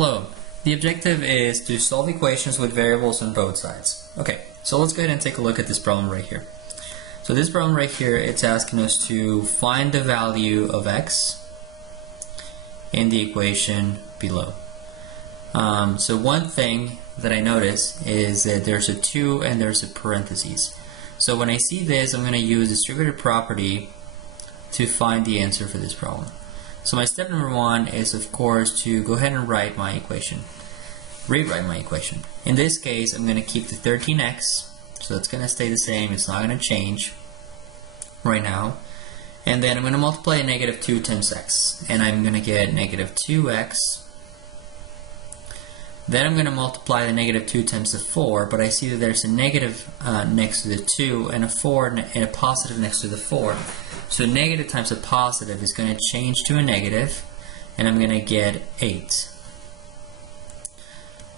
Hello. The objective is to solve equations with variables on both sides. Okay, so let's go ahead and take a look at this problem right here. So this problem right here, it's asking us to find the value of x in the equation below. So one thing that I notice is that there's a 2 and there's a parentheses. So when I see this, I'm going to use distributive property to find the answer for this problem. So my step number 1 is, of course, to go ahead and rewrite my equation. In this case, I'm going to keep the 13x, so that's going to stay the same. It's not going to change right now. And then I'm going to multiply a negative 2 times x, and I'm going to get negative 2x. Then I'm going to multiply the negative 2 times the 4, but I see that there's a negative next to the 2 and a 4 and a positive next to the 4. So negative times a positive is going to change to a negative, and I'm going to get 8.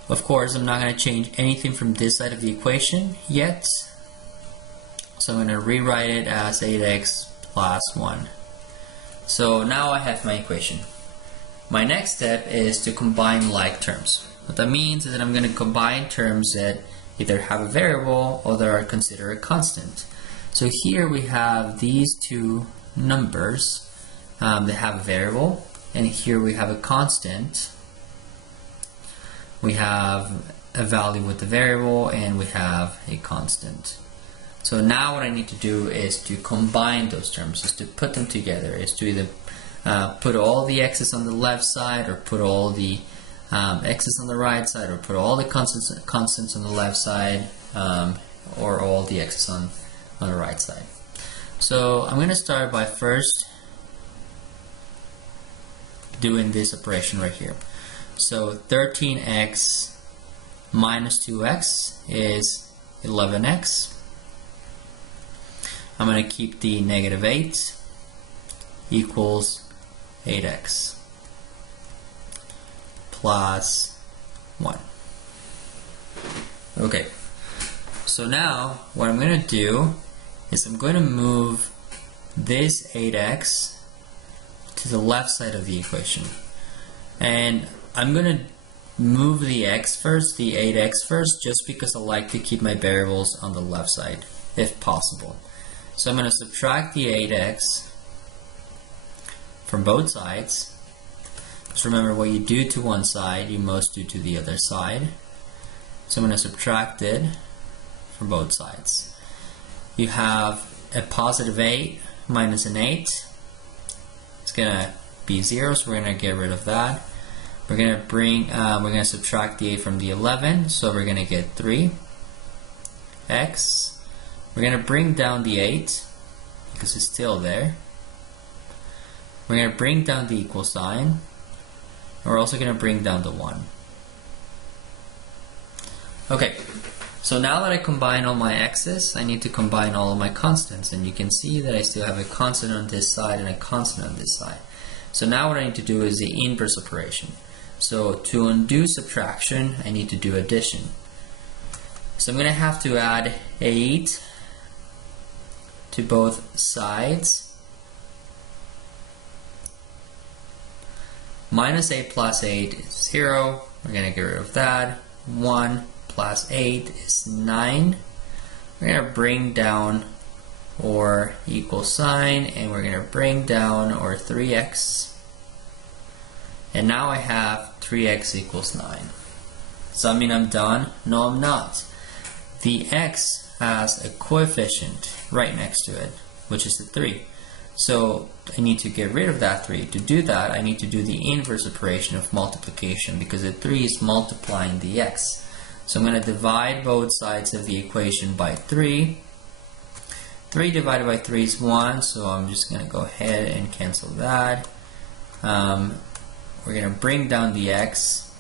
Of course, I'm not going to change anything from this side of the equation yet, so I'm going to rewrite it as 8x plus 1. So now I have my equation. My next step is to combine like terms. What that means is that I'm going to combine terms that either have a variable or that are considered a constant. So here we have these two numbers that have a variable, and here we have a constant. We have a value with the variable and we have a constant. So now what I need to do is to combine those terms, is to put them together, is to either put all the x's on the left side or put all the x's on the right side, or put all the constants on the left side, or all the x's on the right side. So I'm going to start by first doing this operation right here. So 13x minus 2x is 11x. I'm going to keep the negative 8 equals 8x plus 1. Okay, so now what I'm going to do is I'm going to move this 8x to the left side of the equation. And I'm going to move the x first, the 8x first, just because I like to keep my variables on the left side, if possible. So I'm going to subtract the 8x from both sides. Just remember, what you do to one side, you must do to the other side. So I'm going to subtract it from both sides. You have a positive 8 minus an 8. It's going to be 0, so we're going to get rid of that. We're going to subtract the 8 from the 11, so we're going to get 3x. We're going to bring down the 8 because it's still there. We're going to bring down the equal sign. We're also going to bring down the 1. Okay, so now that I combine all my x's, I need to combine all of my constants, and you can see that I still have a constant on this side and a constant on this side. So now what I need to do is the inverse operation. So to undo subtraction, I need to do addition. So I'm going to have to add 8 to both sides. Minus 8 plus 8 is 0. We're going to get rid of that. 1 plus 8 is 9. We're going to bring down our equal sign, and we're going to bring down our 3x. And now I have 3x equals 9. Does that mean I'm done? No, I'm not. The x has a coefficient right next to it, which is the 3. So I need to get rid of that 3. To do that, I need to do the inverse operation of multiplication, because the 3 is multiplying the x. So I'm going to divide both sides of the equation by 3. 3 divided by 3 is 1, so I'm just going to go ahead and cancel that. We're going to bring down the x,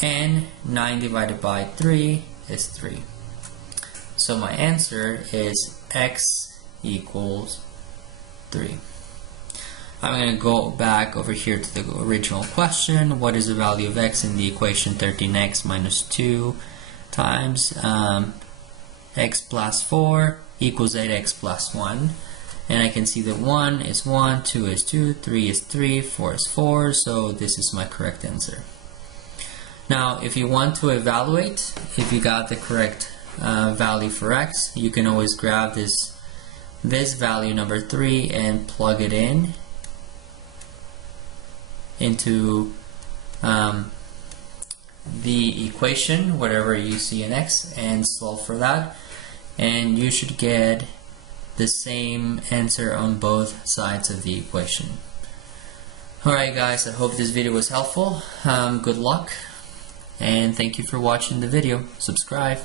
and 9 divided by 3 is 3. So my answer is x equals 3. I'm going to go back over here to the original question. What is the value of x in the equation 13x minus 2 times x plus 4 equals 8x plus 1? And I can see that 1 is 1, 2 is 2, 3 is 3, 4 is 4, so this is my correct answer. Now if you want to evaluate if you got the correct value for x, you can always grab this value number 3 and plug it into the equation, whatever you see in x, and solve for that, and you should get the same answer on both sides of the equation. Alright guys, I hope this video was helpful. Good luck, and thank you for watching the video. Subscribe.